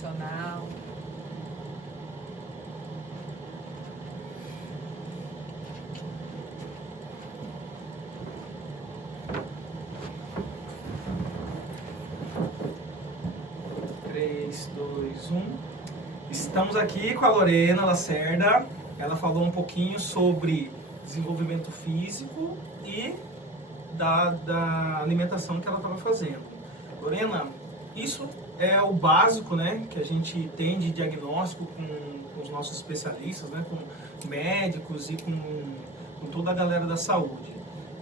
emocional. 3, 2, 1. Estamos aqui com a Lorena Lacerda. Ela falou um pouquinho sobre desenvolvimento físico e da alimentação que ela estava fazendo. Lorena, isso é o básico, né, que a gente tem de diagnóstico com os nossos especialistas, né, com médicos e com toda a galera da saúde.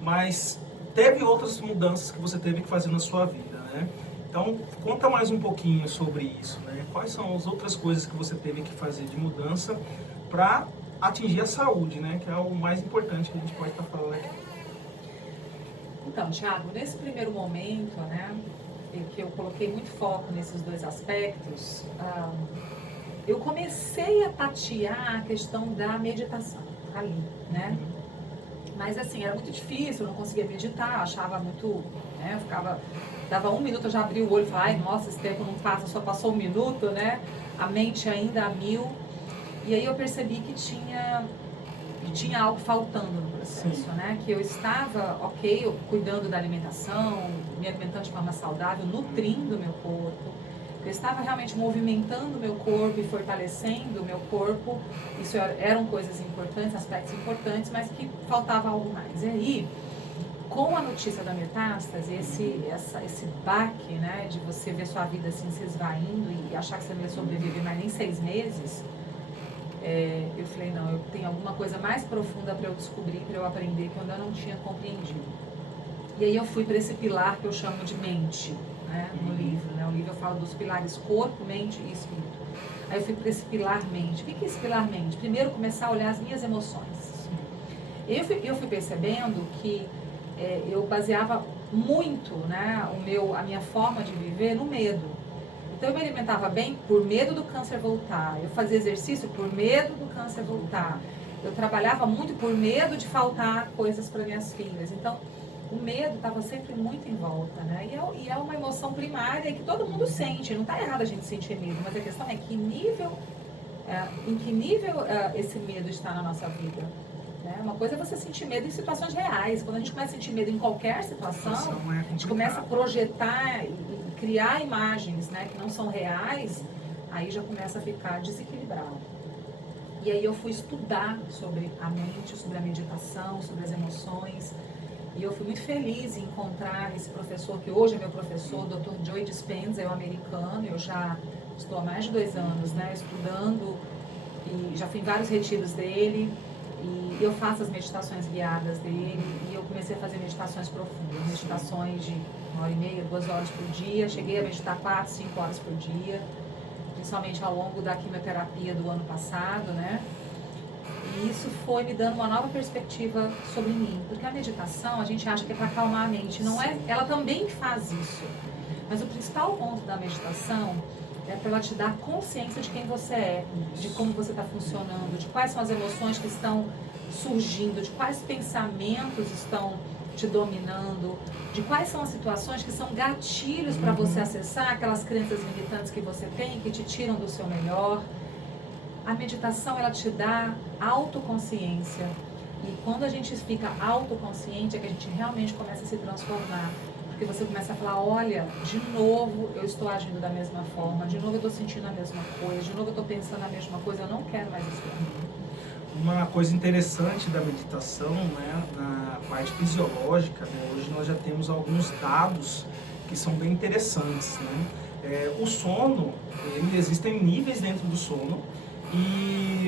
Mas teve outras mudanças que você teve que fazer na sua vida, né? Então, conta mais um pouquinho sobre isso, né? Quais são as outras coisas que você teve que fazer de mudança para atingir a saúde, né? Que é o mais importante que a gente pode estar falando aqui. Então, Thiago, nesse primeiro momento, né, em que eu coloquei muito foco nesses dois aspectos, eu comecei a tatear a questão da meditação ali, né? Mas assim, era muito difícil, eu não conseguia meditar, achava muito, né, eu ficava, dava 1 minuto, eu já abria o olho e falava, ai, nossa, esse tempo não passa, só passou 1 minuto, né? A mente ainda a mil. E aí eu percebi que tinha algo faltando no processo, né? Que eu estava, ok, eu cuidando da alimentação, me alimentando de forma saudável, nutrindo o meu corpo. Eu estava realmente movimentando o meu corpo e fortalecendo o meu corpo. Isso eram coisas importantes, aspectos importantes, mas que faltava algo mais. E aí, com a notícia da metástase, esse baque, né? De você ver sua vida assim se esvaindo e achar que você não ia sobreviver mais nem 6 meses, eu falei, não, eu tenho alguma coisa mais profunda para eu descobrir, para eu aprender, que eu ainda não tinha compreendido. E aí eu fui para esse pilar que eu chamo de mente, né, no livro. Né? O livro eu falo dos pilares corpo, mente e espírito. Aí eu fui para esse pilar mente. O que é esse pilar mente? Primeiro, começar a olhar as minhas emoções. Eu fui percebendo que eu baseava muito, né, a minha forma de viver no medo. Então eu me alimentava bem por medo do câncer voltar. Eu fazia exercício por medo do câncer voltar. Eu trabalhava muito por medo de faltar coisas para minhas filhas. Então o medo estava sempre muito em volta, né? E é uma emoção primária que todo mundo sente. Não está errado a gente sentir medo, mas a questão é em que nível esse medo está na nossa vida. Né? Uma coisa é você sentir medo em situações reais. Quando a gente começa a sentir medo em qualquer situação, a gente começa a projetar e criar imagens, né, que não são reais, aí já começa a ficar desequilibrado. E aí eu fui estudar sobre a mente, sobre a meditação, sobre as emoções. E eu fui muito feliz em encontrar esse professor, que hoje é meu professor, o Dr. Joe Dispenza, é um americano. Eu já estou há mais de 2 anos, né, estudando, e já fui em vários retiros dele. E eu faço as meditações guiadas dele, e eu comecei a fazer meditações profundas, meditações de 1h30, 2 horas por dia. Cheguei a meditar 4, 5 horas por dia, principalmente ao longo da quimioterapia do ano passado, né? E isso foi me dando uma nova perspectiva sobre mim, porque a meditação, a gente acha que é para acalmar a mente, não é? Ela também faz isso, mas o principal ponto da meditação é para ela te dar consciência de quem você é, de como você está funcionando, de quais são as emoções que estão surgindo, de quais pensamentos estão te dominando, de quais são as situações que são gatilhos para você acessar aquelas crenças limitantes que você tem, que te tiram do seu melhor. A meditação, ela te dá autoconsciência. E quando a gente fica autoconsciente, é que a gente realmente começa a se transformar. Porque você começa a falar, olha, de novo eu estou agindo da mesma forma, de novo eu estou sentindo a mesma coisa, de novo eu estou pensando a mesma coisa, eu não quero mais isso para mim. Uma coisa interessante da meditação, né, na parte fisiológica, né, hoje nós já temos alguns dados que são bem interessantes, né? O sono, existem níveis dentro do sono,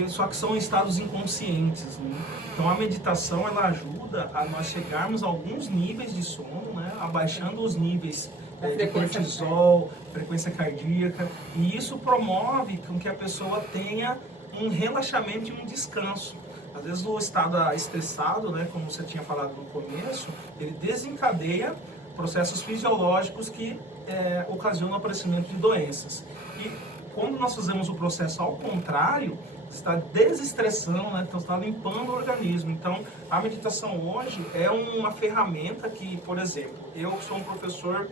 só que são estados inconscientes, né? Então a meditação, ela ajuda a nós chegarmos a alguns níveis de sono, né? Abaixando os níveis de cortisol, frequência cardíaca, e isso promove com que a pessoa tenha um relaxamento e um descanso. Às vezes o estado estressado, né, como você tinha falado no começo, ele desencadeia processos fisiológicos que ocasionam o aparecimento de doenças. E quando nós fazemos o processo ao contrário, está desestressando, né? Então está limpando o organismo. Então a meditação hoje é uma ferramenta que, por exemplo, eu sou um professor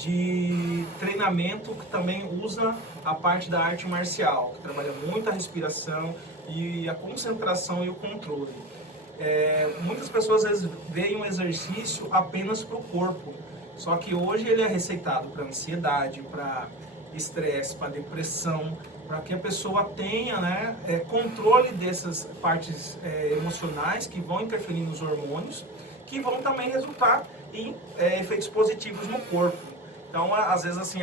de treinamento que também usa a parte da arte marcial, que trabalha muito a respiração e a concentração e o controle. Muitas pessoas às vezes veem um exercício apenas para o corpo, só que hoje ele é receitado para ansiedade, para estresse, para depressão, para que a pessoa tenha, né, controle dessas partes emocionais que vão interferir nos hormônios, que vão também resultar em efeitos positivos no corpo. Então, às vezes, assim,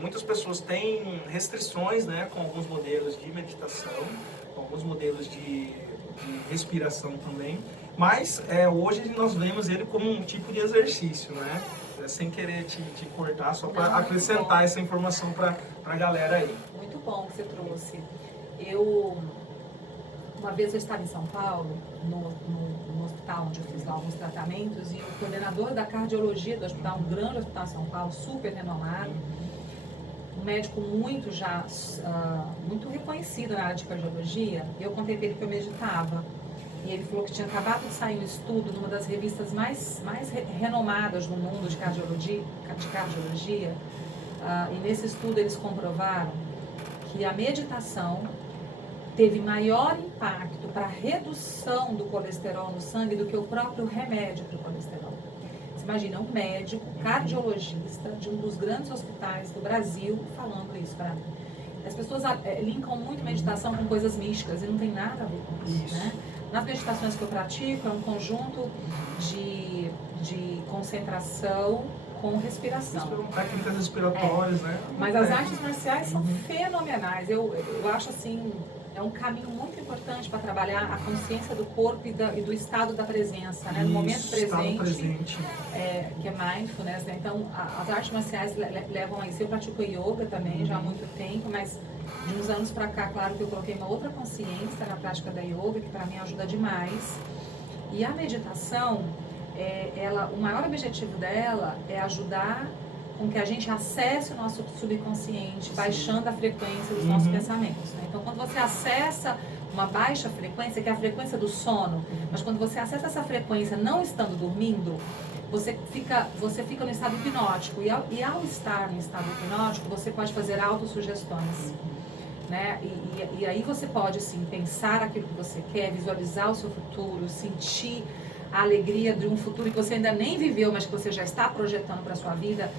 muitas pessoas têm restrições, né, com alguns modelos de meditação, com alguns modelos de respiração também, mas hoje nós vemos ele como um tipo de exercício, né? Sem querer te cortar, só para acrescentar essa informação para a galera aí. Muito bom que você trouxe. Uma vez eu estava em São Paulo, no hospital onde eu fiz lá alguns tratamentos, e o coordenador da cardiologia do hospital, um grande hospital em São Paulo, super renomado, um médico muito reconhecido na área de cardiologia, eu contei para ele que eu meditava. E ele falou que tinha acabado de sair um estudo numa das revistas mais renomadas no mundo de cardiologia, e nesse estudo eles comprovaram que a meditação teve maior impacto para a redução do colesterol no sangue do que o próprio remédio para o colesterol. Você imagina, um médico cardiologista de um dos grandes hospitais do Brasil falando isso para mim. As pessoas linkam muito meditação com coisas místicas e não tem nada a ver com isso, né? Nas meditações que eu pratico, é um conjunto de concentração com respiração. Técnicas respiratórias, né? Mas as artes marciais são fenomenais. Eu acho assim, é um caminho muito importante para trabalhar a consciência do corpo e do estado da presença, né? No momento presente, que é mindfulness, né? Então, as artes marciais levam a isso. Eu pratico yoga também já há muito tempo, mas de uns anos para cá, claro que eu coloquei uma outra consciência na prática da yoga, que para mim ajuda demais. E a meditação, o maior objetivo dela é ajudar com que a gente acesse o nosso subconsciente, baixando a frequência dos nossos pensamentos, né? Então, quando você acessa uma baixa frequência, que é a frequência do sono, mas quando você acessa essa frequência não estando dormindo, você fica no estado hipnótico. E ao estar no estado hipnótico, você pode fazer autossugestões, né? E aí você pode, sim, pensar aquilo que você quer, visualizar o seu futuro, sentir a alegria de um futuro que você ainda nem viveu, mas que você já está projetando para a sua vida.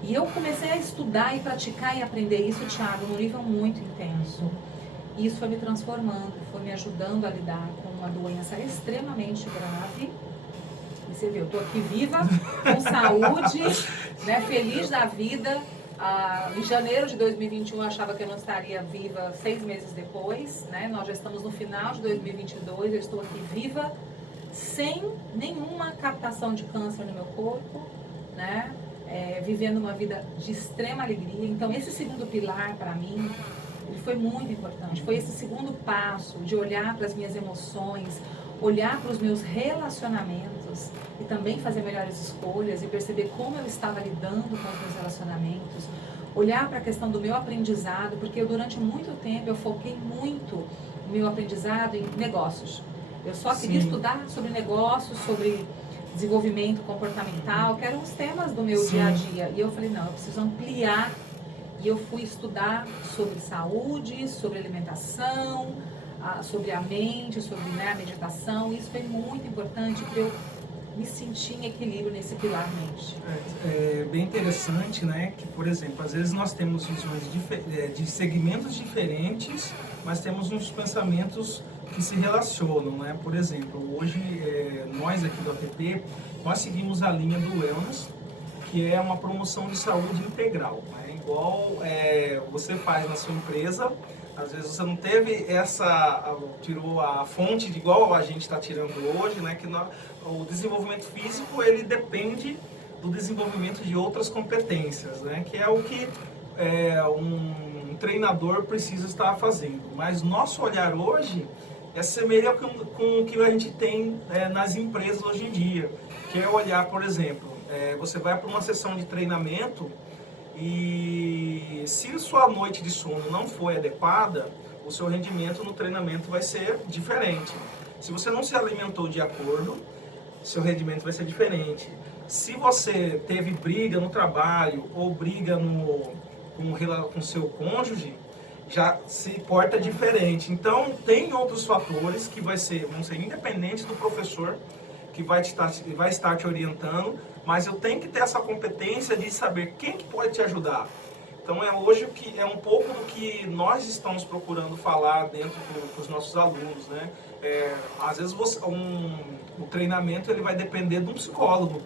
E eu comecei a estudar e praticar e aprender isso, Thiago, num nível muito intenso. E isso foi me transformando, foi me ajudando a lidar com uma doença extremamente grave. E você vê, eu estou aqui viva, com saúde, né, feliz da vida. Em janeiro de 2021 eu achava que eu não estaria viva 6 meses depois, né? Nós já estamos no final de 2022, eu estou aqui viva, sem nenhuma captação de câncer no meu corpo, né? Vivendo uma vida de extrema alegria. Então esse segundo pilar para mim, ele foi muito importante. Foi esse segundo passo de olhar para as minhas emoções, olhar para os meus relacionamentos e também fazer melhores escolhas e perceber como eu estava lidando com os meus relacionamentos, olhar para a questão do meu aprendizado, porque durante muito tempo eu foquei muito o meu aprendizado em negócios. Eu só queria estudar sobre negócios, sobre desenvolvimento comportamental, que eram os temas do meu dia a dia. E eu falei, não, eu preciso ampliar. E eu fui estudar sobre saúde, sobre alimentação, sobre a mente, sobre, né, a meditação. Isso foi muito importante para eu me sentir em equilíbrio nesse pilar mente. É bem interessante, né, que, por exemplo, às vezes nós temos visões de segmentos diferentes, mas temos uns pensamentos que se relacionam, né? Por exemplo, hoje nós aqui do ATP, nós seguimos a linha do Wellness, que é uma promoção de saúde integral, né? Igual você faz na sua empresa. Às vezes você não teve tirou a fonte de igual a gente está tirando hoje, né? Que o desenvolvimento físico, ele depende do desenvolvimento de outras competências, né? Que é o que um treinador precisa estar fazendo. Mas nosso olhar hoje semelha com o que a gente tem nas empresas hoje em dia, que é olhar, por exemplo, você vai para uma sessão de treinamento e se sua noite de sono não foi adequada, o seu rendimento no treinamento vai ser diferente. Se você não se alimentou de acordo, seu rendimento vai ser diferente. Se você teve briga no trabalho ou briga com seu cônjuge, já se porta diferente. Então, tem outros fatores que vão ser independentes do professor que vai estar te orientando, mas eu tenho que ter essa competência de saber quem que pode te ajudar. Então, hoje um pouco do que nós estamos procurando falar dentro dos nossos alunos, né? Às vezes o treinamento ele vai depender de um psicólogo.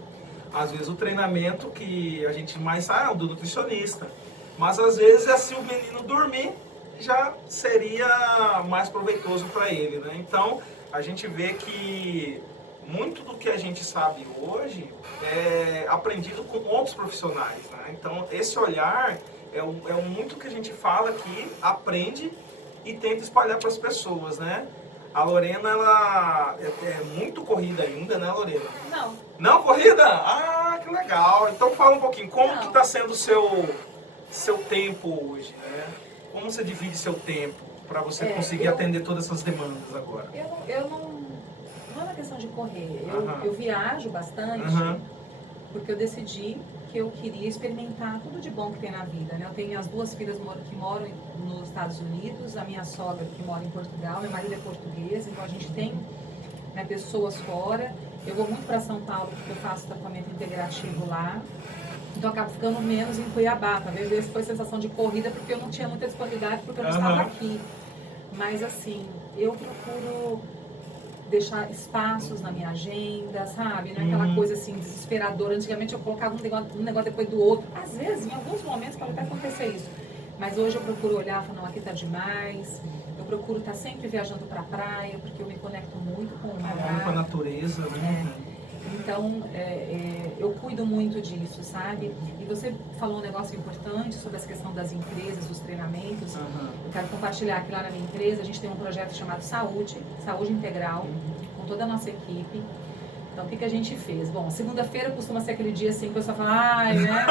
Às vezes o treinamento que a gente mais sabe é o do nutricionista. Mas às vezes, se o menino dormir, já seria mais proveitoso para ele, né? Então, a gente vê que muito do que a gente sabe hoje é aprendido com outros profissionais, né? Então, esse olhar é muito que a gente fala aqui, aprende e tenta espalhar para as pessoas, né? A Lorena, ela é muito corrida ainda, né, Lorena? Não. Não corrida? Ah, que legal! Então, fala um pouquinho, como que está sendo o seu tempo hoje, né? Como você divide seu tempo para você conseguir atender todas essas demandas agora? Eu não é uma questão de correr. Eu viajo bastante porque eu decidi que eu queria experimentar tudo de bom que tem na vida, né? Eu tenho as 2 filhas que moram nos Estados Unidos, a minha sogra que mora em Portugal, meu marido é português, então a gente tem, né, pessoas fora. Eu vou muito para São Paulo porque eu faço tratamento integrativo lá. Então eu acabo ficando menos em Cuiabá. Talvez essa foi a sensação de corrida porque eu não tinha muita disponibilidade porque eu não estava aqui. Mas assim, eu procuro deixar espaços na minha agenda, sabe? Não é aquela coisa assim desesperadora. Antigamente eu colocava um negócio depois do outro. Às vezes, em alguns momentos pode até acontecer isso. Mas hoje eu procuro olhar e falar, não, aqui tá demais. Eu procuro estar sempre viajando para a praia, porque eu me conecto muito com o mar. Com a natureza, né? Então, eu cuido muito disso, sabe? E você falou um negócio importante sobre essa questão das empresas, dos treinamentos. Eu quero compartilhar que lá na minha empresa a gente tem um projeto chamado Saúde Integral, com toda a nossa equipe. Então, o que a gente fez? Bom, segunda-feira costuma ser aquele dia assim que o pessoal fala, ai, né?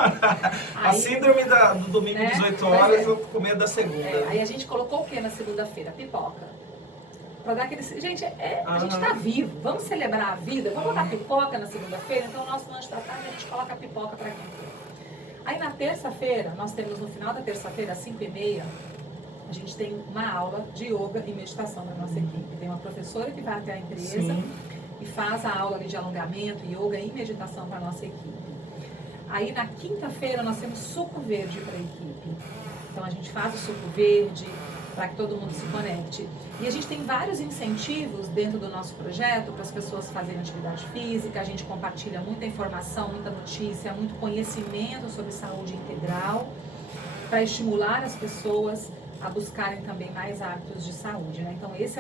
A síndrome do domingo, né? 18 horas, eu com medo da segunda. Aí a gente colocou o que na segunda-feira? Pipoca. Pra dar aquele... Gente, a gente tá vivo, vamos celebrar a vida, vamos botar pipoca na segunda-feira, então o nosso lanche da tarde a gente coloca a pipoca para quem quer. Aí na terça-feira, nós temos no final da terça-feira, às 5h30, a gente tem uma aula de yoga e meditação da nossa equipe. Tem uma professora que vai até a empresa e faz a aula de alongamento, yoga e meditação para a nossa equipe. Aí na quinta-feira nós temos suco verde para a equipe. Então a gente faz o suco verde, para que todo mundo se conecte. E a gente tem vários incentivos dentro do nosso projeto para as pessoas fazerem atividade física, a gente compartilha muita informação, muita notícia, muito conhecimento sobre saúde integral, para estimular as pessoas a buscarem também mais hábitos de saúde, né? Então esse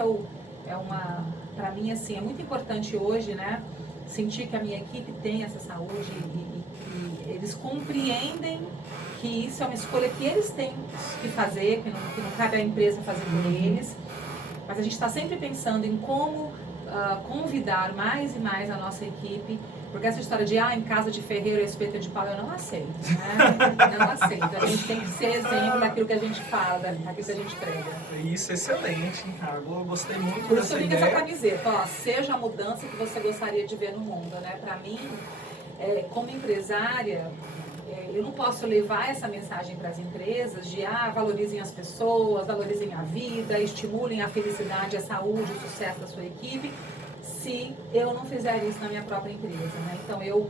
para mim assim, é muito importante hoje, né, sentir que a minha equipe tem essa saúde e eles compreendem que isso é uma escolha que eles têm que fazer, que não cabe à empresa fazer por eles, mas a gente está sempre pensando em como convidar mais e mais a nossa equipe, porque essa história de em casa de ferreiro e espeto de pau eu não aceito, né? Não aceito. A gente tem que ser exemplo daquilo que a gente fala, daquilo que a gente prega. Isso é excelente, Ricardo. Eu gostei muito por dessa isso ideia. Essa camiseta, ó, seja a mudança que você gostaria de ver no mundo, né? Para mim, como empresária, eu não posso levar essa mensagem para as empresas de valorizem as pessoas, valorizem a vida, estimulem a felicidade, a saúde, o sucesso da sua equipe, se eu não fizer isso na minha própria empresa, né? Então eu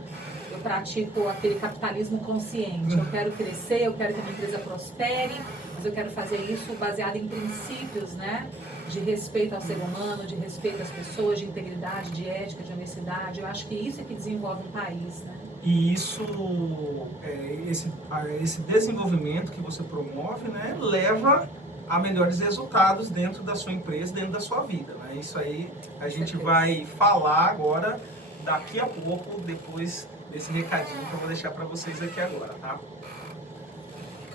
pratico aquele capitalismo consciente. Eu quero crescer, eu quero que a minha empresa prospere, mas eu quero fazer isso baseado em princípios, né? De respeito ao ser humano, de respeito às pessoas, de integridade, de ética, de honestidade. Eu acho que isso é que desenvolve um país, né? E isso, esse desenvolvimento que você promove, né, leva a melhores resultados dentro da sua empresa, dentro da sua vida, né? Isso aí a gente vai falar agora, daqui a pouco, depois desse recadinho que eu vou deixar para vocês aqui agora, tá?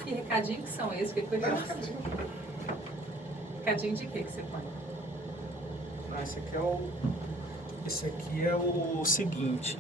Que recadinho que são esses? Recadinho de que você põe? Esse aqui é o seguinte.